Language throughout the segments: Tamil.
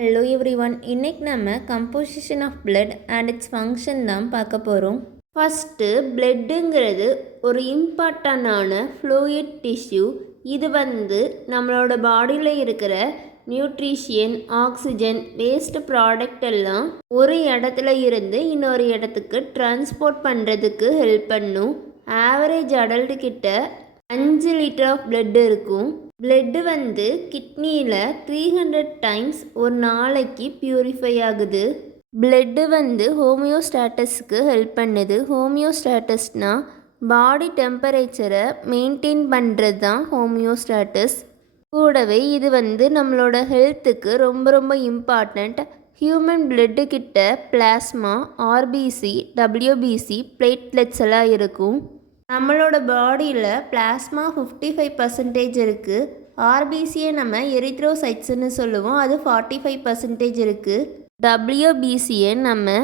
ஹலோ எவ்ரிவன், இன்னைக்கு நம்ம composition of blood and its function தான் பார்க்க போகிறோம். ஃபஸ்ட்டு பிளட்டுங்கிறது ஒரு இம்பார்ட்டண்டான ஃப்ளூயிட் டிஷ்யூ. இது நம்மளோட பாடியில் இருக்கிற நியூட்ரிஷியன், ஆக்சிஜன், வேஸ்ட் ப்ராடக்ட் எல்லாம் ஒரு இடத்துல இருந்து இன்னொரு இடத்துக்கு டிரான்ஸ்போர்ட் பண்ணுறதுக்கு ஹெல்ப் பண்ணும். ஆவரேஜ் அடல்ட் கிட்ட 5 லிட்டர் ஆஃப் பிளட் இருக்கும். பிளட்டு கிட்னியில் 300 டைம்ஸ் ஒரு நாளைக்கு பியூரிஃபை ஆகுது. பிளட்டு ஹோமியோஸ்டாட்டஸ்க்கு ஹெல்ப் பண்ணுது. ஹோமியோஸ்டாட்டஸ்னால் பாடி டெம்பரேச்சரை மெயின்டைன் பண்ணுறது தான் ஹோமியோஸ்டாட்டஸ். கூடவே இது நம்மளோட ஹெல்த்துக்கு ரொம்ப ரொம்ப இம்பார்ட்டண்ட். ஹியூமன் பிளட்டு கிட்ட பிளாஸ்மா, ஆர்பிசி, டபிள்யூபிசி, பிளேட்லெட்ஸ் எல்லாம் இருக்கும். நம்மளோட பாடியில் பிளாஸ்மா 55% இருக்குது. ஆர்பிசியை நம்ம எரித்ரோசைட்ஸ்ன்னு சொல்லுவோம், அது 45% இருக்குது. டபிள்யூபிசியை நம்ம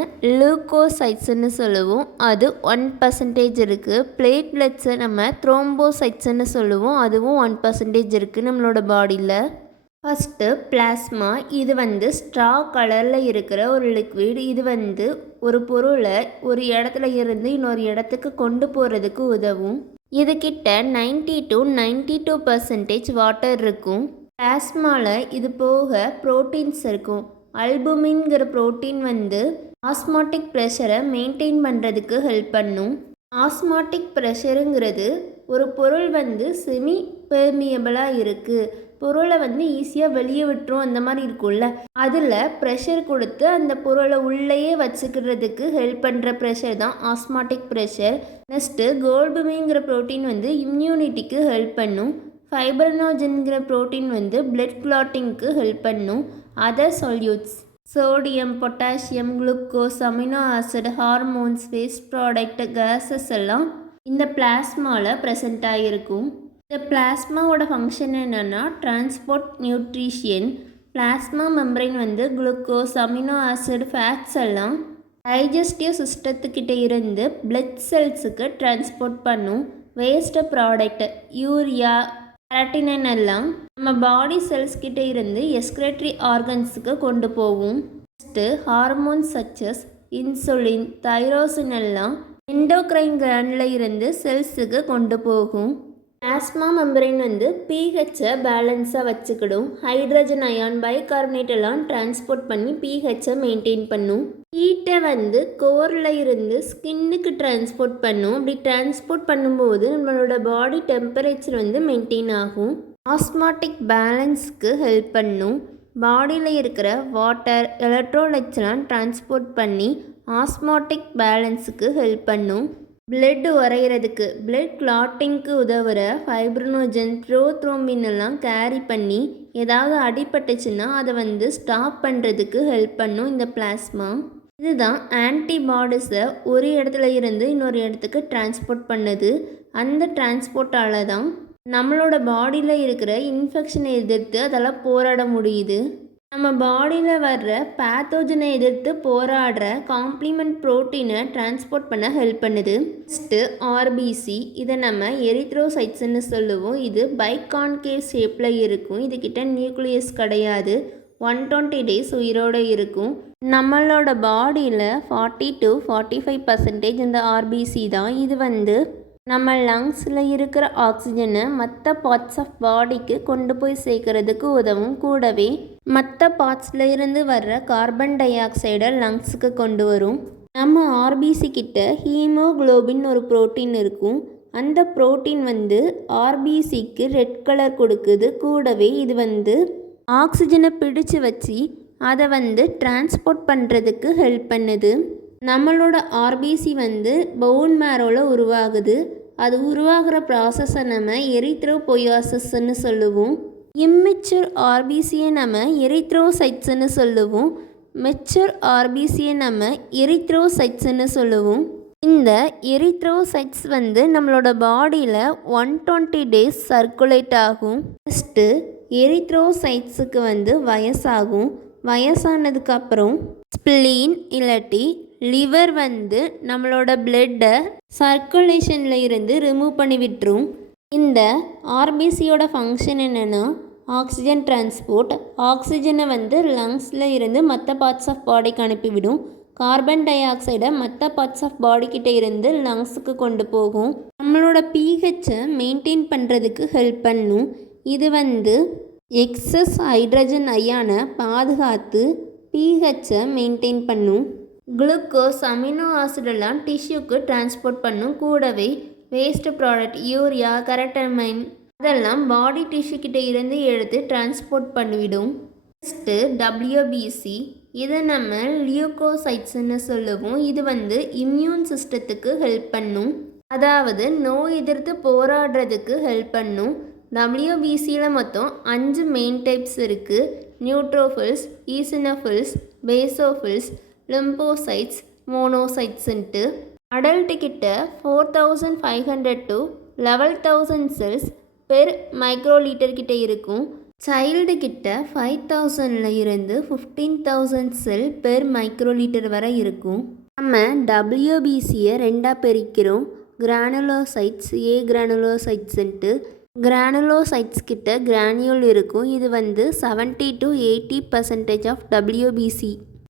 லுக்கோசைட்ஸ்ன்னு சொல்லுவோம், அது 1% இருக்குது. பிளேட்லெட்ஸை நம்ம த்ரோம்போசைட்ஸ்ன்னு சொல்லுவோம், அதுவும் 1% இருக்குது நம்மளோட பாடியில். First plasma. இது ஸ்ட்ரா கலரில் இருக்கிற ஒரு லிக்விட். இது ஒரு பொருளை ஒரு இடத்துல இருந்து இன்னொரு இடத்துக்கு கொண்டு போகிறதுக்கு உதவும். இதுகிட்ட 90 to 92% வாட்டர் இருக்கும். பிளாஸ்மாவில் இது போக ப்ரோட்டீன்ஸ் இருக்கும். அல்புமின்கிற ப்ரோட்டீன் ஆஸ்மாட்டிக் ப்ரெஷரை மெயின்டைன் பண்ணுறதுக்கு ஹெல்ப் பண்ணும். ஆஸ்மாட்டிக் ப்ரெஷருங்கிறது ஒரு பொருள் செமி பெர்மியபிளாக இருக்குது, பொருளை ஈஸியாக வெளியே விட்டுரும், அந்த மாதிரி இருக்கும்ல, அதில் ப்ரெஷர் கொடுத்து அந்த பொருளை உள்ளேயே வச்சுக்கிறதுக்கு ஹெல்ப் பண்ணுற ப்ரெஷர் தான் ஆஸ்மாட்டிக் ப்ரெஷர். நெக்ஸ்ட்டு கோல்புமிங்கிற ப்ரோட்டீன் இம்யூனிட்டிக்கு ஹெல்ப் பண்ணும். ஃபைப்ரினோஜன்கிற ப்ரோட்டீன் பிளட் கிளாட்டிங்க்கு ஹெல்ப் பண்ணும். Other solutes sodium, potassium, glucose, amino acid, hormones, waste product, gases எல்லாம் இந்த பிளாஸ்மாவில் ப்ரெசண்ட் ஆகிருக்கும். இந்த பிளாஸ்மாவோட ஃபங்க்ஷன் என்னென்னா transport nutrition. Plasma membrane glucose, amino acid, fats எல்லாம் டைஜஸ்டிவ் சிஸ்டத்துக்கிட்ட இருந்து பிளட் செல்ஸுக்கு டிரான்ஸ்போர்ட் பண்ணும். வேஸ்ட் ப்ராடக்ட் யூரியா, கெரட்டினின் எல்லாம் நம்ம பாடி செல்ஸ் கிட்ட இருந்து எஸ்கிரேட்டரி ஆர்கன்ஸுக்கு கொண்டு போகும். Next hormones such as insulin, thyroxine எல்லாம் எண்டோக்ரைன் கிளாண்டில் இருந்து செல்ஸுக்கு கொண்டு போகும். பிளாஸ்மா மெம்பரைன் பிஹெச்சை பேலன்ஸாக வச்சுக்கிடும். ஹைட்ரஜன் அயான், பைகார்பனேட் எல்லாம் டிரான்ஸ்போர்ட் பண்ணி பிஹெச்சை மெயின்டைன் பண்ணும். ஹீட்டை கோரில் இருந்து ஸ்கின்னுக்கு டிரான்ஸ்போர்ட் பண்ணும். அப்படி டிரான்ஸ்போர்ட் பண்ணும்போது நம்மளோட பாடி டெம்பரேச்சர் மெயின்டைன் ஆகும். ஆஸ்மாட்டிக் பேலன்ஸ்க்கு ஹெல்ப் பண்ணும். பாடியில் இருக்கிற வாட்டர், எலக்ட்ரோலைட்ஸ்லாம் டிரான்ஸ்போர்ட் பண்ணி ஆஸ்மாட்டிக் பேலன்ஸுக்கு ஹெல்ப் பண்ணும். பிளட் உறையிறதுக்கு, பிளட் கிளாட்டிங்க்கு உதவுற ஃபைப்ரினோஜன், ப்ரோத்ரோம்பின் எல்லாம் கேரி பண்ணி ஏதாவது அடிபட்டுச்சுன்னா அதை ஸ்டாப் பண்ணுறதுக்கு ஹெல்ப் பண்ணும் இந்த பிளாஸ்மா. இதுதான் ஆன்டிபாடிஸை ஒரு இடத்துல இருந்து இன்னொரு இடத்துக்கு டிரான்ஸ்போர்ட் பண்ணுது. அந்த டிரான்ஸ்போர்ட்டால் தான் நம்மளோட பாடியில் இருக்கிற இன்ஃபெக்ஷனை எதிர்த்து அதெல்லாம் போராட முடியுது. நம்ம பாடியில் வர்ற பேத்தோஜனை எதிர்த்து போராடுற காம்ப்ளிமெண்ட் ப்ரோட்டீனை டிரான்ஸ்போர்ட் பண்ண ஹெல்ப் பண்ணுது. First RBC. இதை நம்ம எரித்ரோசைட்ஸ்ன்னு சொல்லுவோம். இது பைகான்கேவ் ஷேப்பில் இருக்கும். இதுக்கிட்ட நியூக்ளியஸ் கிடையாது. 120 days உயிரோடு இருக்கும். நம்மளோட பாடியில் 40 to 45% இந்த ஆர்பிசி தான். இது நம்ம லங்ஸில் இருக்கிற ஆக்சிஜனை மற்ற பார்ட்ஸ் ஆஃப் பாடிக்கு கொண்டு போய் சேர்க்கறதுக்கு உதவும். கூடவே மற்ற பார்ட்ஸில் இருந்து வர்ற கார்பன் டை ஆக்சைடை லங்ஸுக்கு கொண்டு வரும். நம்ம ஆர்பிசி கிட்ட ஹீமோகுளோபின் ஒரு ப்ரோட்டீன் இருக்கும். அந்த ப்ரோட்டீன் ஆர்பிசிக்கு ரெட் கலர் கொடுக்குது. கூடவே இது ஆக்சிஜனை பிடிச்சு வச்சு அதை டிரான்ஸ்போர்ட் பண்ணுறதுக்கு ஹெல்ப் பண்ணுது. நம்மளோட ஆர்பிசி போன் மேரோவில் உருவாகுது. அது உருவாகிற ப்ராசஸை நம்ம எரித்ரோபொயாசிஸ்ன்னு சொல்லுவோம். இம்மெச்சூர் ஆர்பிசியை நம்ம எரித்ரோசைட்ஸ்ன்னு சொல்லுவோம். மெச்சூர் ஆர்பிசியை நம்ம எரித்ரோசைட்ஸ்ன்னு சொல்லுவோம். இந்த எரித்ரோசைட்ஸ் நம்மளோட பாடியில் 120 days சர்க்குலேட் ஆகும். ஃபஸ்ட்டு எரித்ரோசைட்ஸுக்கு வயசாகும். வயசானதுக்கப்புறம் ஸ்ப்ளீன் இல்லாட்டி லிவர் நம்மளோட பிளட்டை சர்க்குலேஷனில் இருந்து ரிமூவ் பண்ணி விட்டுரும். இந்த ஆர்பிசியோட ஃபங்க்ஷன் என்னென்னா ஆக்சிஜன் டிரான்ஸ்போர்ட். ஆக்சிஜனை வந்து லங்ஸில் இருந்து மற்ற பார்ட்ஸ் ஆஃப் பாடிக்கு அனுப்பிவிடும். கார்பன் டை ஆக்சைடை மற்ற பார்ட்ஸ் ஆஃப் பாடிக்கிட்ட இருந்து லங்ஸுக்கு கொண்டு போகும். நம்மளோட pHஐ மெயின்டைன் பண்ணுறதுக்கு ஹெல்ப் பண்ணும். இது வந்து எக்ஸஸ் ஹைட்ரஜன் அயானை பாதுகாத்து pHஐ மெயின்டைன் பண்ணும். குளுக்கோஸ், அமினோ ஆசிடெல்லாம் டிஷ்யூக்கு டிரான்ஸ்போர்ட் பண்ணும். கூடவே வேஸ்ட் ப்ராடக்ட், யூரியா, கெரட்டமைன் அதெல்லாம் பாடி டிஷ்யூ கிட்ட இருந்து எடுத்து டிரான்ஸ்போர்ட் பண்ணிவிடும். Next WBC. இதை நம்ம லியூகோசைட்ஸ்ன்னு சொல்லுவோம். இது வந்து இம்யூன் சிஸ்டத்துக்கு ஹெல்ப் பண்ணும். அதாவது நோய் எதிர்த்து போராடுறதுக்கு ஹெல்ப் பண்ணும். WBCயில் மொத்தம் 5 மெயின் டைப்ஸ் இருக்குது. நியூட்ரோஃபில்ஸ், ஈசினோஃபில்ஸ், பேசோஃபில்ஸ், லிம்போசைட்ஸ், மோனோசைட்ஸுன்ட்டு. அடல்ட்டு கிட்ட 4500 to 11,000 செல்ஸ் பெர் மைக்ரோலீட்டர் கிட்ட இருக்கும். சைல்டு கிட்ட 5000 இருந்து 15,000 செல் பெர் மைக்ரோலீட்டர் வரை இருக்கும். நம்ம WBCயை ரெண்டாக பிரிக்கிறோம். கிரானுலோசைட்ஸ், ஏ கிரானுலோசைட்ஸுன்ட்டு. கிரானுலோசைட்ஸ் கிட்ட கிரானியூல் இருக்கும். இது வந்து 70 to 80% ஆஃப் WBC.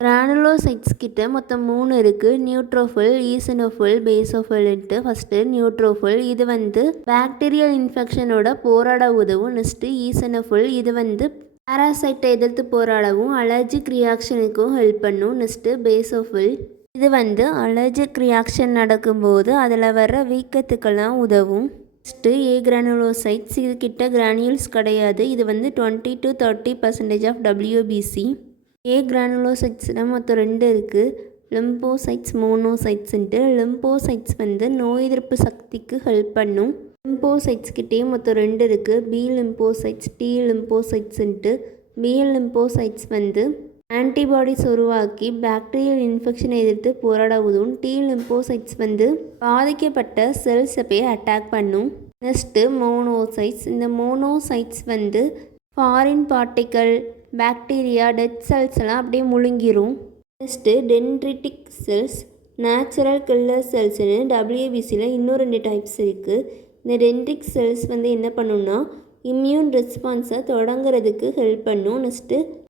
கிரானுலோசைட்ஸ் கிட்ட மொத்தம் 3 இருக்குது. நியூட்ரோஃபில், ஈசினோஃபில், பேசோஃபில்ன்ட்டு. First neutrophil. இது வந்து பாக்டீரியல் இன்ஃபெக்ஷனோட போராட உதவும். Next eosinophil. இது வந்து பாராசைட்டை எதிர்த்து போராடவும் அலர்ஜிக் ரியாக்ஷனுக்கும் ஹெல்ப் பண்ணும். Next basophil. இது வந்து அலர்ஜிக் ரியாக்ஷன் நடக்கும்போது அதில் வர வீக்கத்துக்கெல்லாம் உதவும். Next agranulocytes. இது கிட்ட கிரானியூல்ஸ் கிடையாது. இது வந்து 20 to 30% ஆஃப் WBC. ஏ கிரானுலோசைட்ஸில் மொத்தம் 2 இருக்குது. லிம்போசைட்ஸ், மோனோசைட்ஸுன்ட்டு. லிம்போசைட்ஸ் வந்து நோய் எதிர்ப்பு சக்திக்கு ஹெல்ப் பண்ணும். லிம்போசைட்ஸ் கிட்டே மொத்தம் 2 இருக்குது. பி லிம்போசைட்ஸ், டி லிம்போசைட்ஸுன்ட்டு. பி லிம்போசைட்ஸ் வந்து ஆன்டிபாடிஸ் உருவாக்கி பாக்டீரியல் இன்ஃபெக்ஷனை எதிர்த்து போராட உதவும். டி லிம்போசைட்ஸ் வந்து பாதிக்கப்பட்ட செல்ஸை போய் அட்டாக் பண்ணும். Next monocytes. இந்த மோனோசைட்ஸ் வந்து foreign particle, bacteria, dead cells எல்லாம் அப்படியே முழுங்கிரும். Next dendritic cells, natural killer செல்ஸ்னு WBCயில் இன்னும் 2 டைப்ஸ் இருக்குது. இந்த டென்ட்ரிக் செல்ஸ் வந்து என்ன பண்ணுன்னா இம்யூன் ரெஸ்பான்ஸை தொடங்குறதுக்கு ஹெல்ப் பண்ணும்.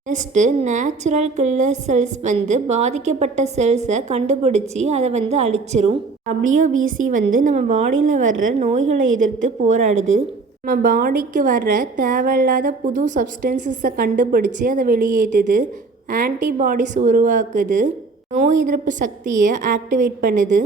நெக்ஸ்ட்டு நேச்சுரல் கில்லர் செல்ஸ் வந்து பாதிக்கப்பட்ட செல்ஸை கண்டுபிடிச்சி அதை வந்து அழிச்சிரும். WBC வந்து நம்ம பாடியில் வர்ற நோய்களை எதிர்த்து போராடுது. நம்ம பாடிக்கு வர்ற தேவையில்லாத புது சப்ஸ்டன்சஸை கண்டுபிடிச்சி அதை வெளியேற்றுது. ஆன்டிபாடிஸ் உருவாக்குது. நோய் எதிர்ப்பு சக்தியை ஆக்டிவேட் பண்ணுது.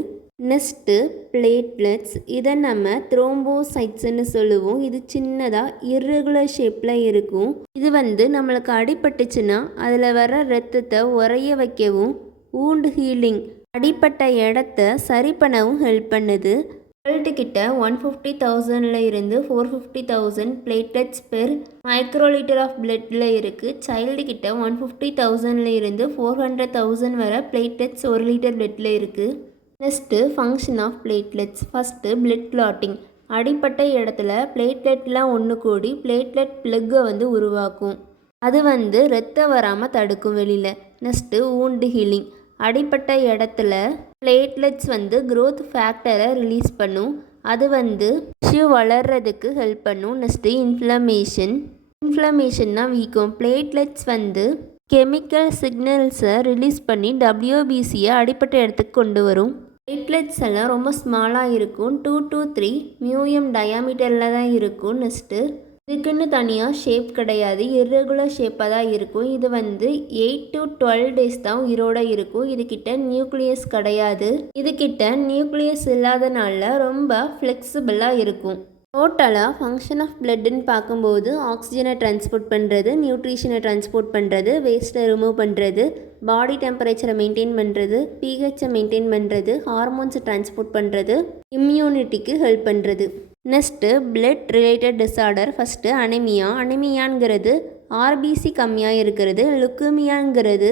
Next platelets. இதை நம்ம த்ரோம்போசைட்ஸ்ன்னு சொல்லுவோம். இது சின்னதாக இர்ரெகுலர் ஷேப்பில் இருக்கும். இது வந்து நம்மளுக்கு அடிபட்டுச்சுன்னா அதில் வர இரத்தத்தை உறைய வைக்கவும், வூண்ட் ஹீலிங், அடிப்பட்ட இடத்த சரி பண்ணவும் ஹெல்ப் பண்ணுது. அடல்ட்டு கிட்ட 150,000 இருந்து 450,000 பிளேட்லெட்ஸ் பெர் மைக்ரோலீட்டர் ஆஃப் பிளட்டில் இருக்குது. சைல்டு கிட்ட 150,000 இருந்து 400,000 வரை பிளேட்லெட்ஸ் 1 லிட்டர் பிளட்டில் இருக்குது. Next function of platelets. First blood clotting. அடிப்பட்ட இடத்துல பிளேட்லெட்லாம் ஒன்று கூடி பிளேட்லெட் பிளக்கை வந்து உருவாக்கும். அது வந்து ரத்தம் வராமல் தடுக்கும் வெளியில். Next wound healing. அடிப்பட்ட இடத்துல பிளேட்லெட்ஸ் வந்து க்ரோத் ஃபேக்டரை ரிலீஸ் பண்ணும். அது வந்து டிஷ்யூ வளர்கிறதுக்கு ஹெல்ப் பண்ணும். நெக்ஸ்ட்டு இன்ஃப்ளமேஷன்னா வீக்கம். பிளேட்லெட்ஸ் வந்து கெமிக்கல் சிக்னல்ஸை ரிலீஸ் பண்ணி WBCயை அடிப்பட்ட இடத்துக்கு கொண்டு வரும். பிளேட்லெட்ஸ் எல்லாம் ரொம்ப ஸ்மாலாக இருக்கும். 2 to 3 μm டயாமீட்டரில் தான் இருக்கும். நெக்ஸ்ட்டு இதுக்குன்னு தனியாக ஷேப் கிடையாது, இர்ரெகுலர் ஷேப்பாக தான் இருக்கும். இது வந்து 8 to 12 டேஸ் தான் உயிரோடு இருக்கும். இதுக்கிட்ட நியூக்ளியஸ் கிடையாது. இதுக்கிட்ட நியூக்ளியஸ் இல்லாதனால ரொம்ப ஃப்ளெக்சிபிளாக இருக்கும். டோட்டலாக ஃபங்க்ஷன் ஆஃப் பிளட்டுன்னு பார்க்கும்போது ஆக்சிஜனை டிரான்ஸ்போர்ட் பண்ணுறது, நியூட்ரிஷனை டிரான்ஸ்போர்ட் பண்ணுறது, வேஸ்ட்டை ரிமூவ் பண்ணுறது, பாடி டெம்பரேச்சரை மெயின்டைன் பண்ணுறது, pHஐ மெயின்டைன் பண்ணுறது, ஹார்மோன்ஸை டிரான்ஸ்போர்ட் பண்ணுறது, இம்யூனிட்டிக்கு ஹெல்ப் பண்ணுறது. Next blood related disorder. First அனிமியாங்கிறது RBC கம்மியாக இருக்கிறது. லுக்கேமியாங்கிறது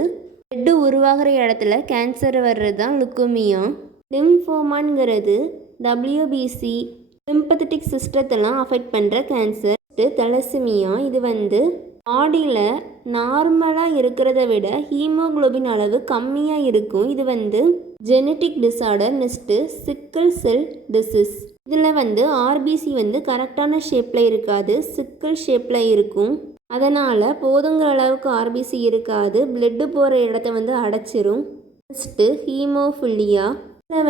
பிளட்டு உருவாகிற இடத்துல கேன்சர் வர்றது தான் லுக்கேமியா. லிம்ஃபோமாங்கிறது WBC சிம்பத்தட்டிக் சிஸ்டத்தெல்லாம் அஃபெக்ட் பண்ணுற கேன்சர். தலசிமியா. இது வந்து பாடியில் நார்மலாக இருக்கிறத விட ஹீமோக்ளோபின் அளவு கம்மியாக இருக்கும். இது வந்து ஜெனட்டிக் டிஸார்டர். நெக்ஸ்ட்டு சிக்கிள் செல் டிசீஸ். இதில் வந்து RBC வந்து கரெக்டான ஷேப்பில் இருக்காது, சிக்கிள் ஷேப்பில் இருக்கும். அதனால் போதுங்கிற அளவுக்கு ஆர்பிசி இருக்காது, பிளட்டு போகிற இடத்த வந்து அடைச்சிரும். Next haemophilia.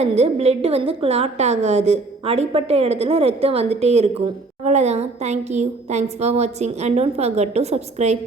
இதில் பிளட்டு கிளாட் ஆகாது, அடிப்பட்ட இடத்துல ரத்தம் வந்துட்டே இருக்கும். அவ்வளோதான். தேங்க்யூ. தேங்க்ஸ் ஃபார் வாட்சிங் and don't forget to subscribe.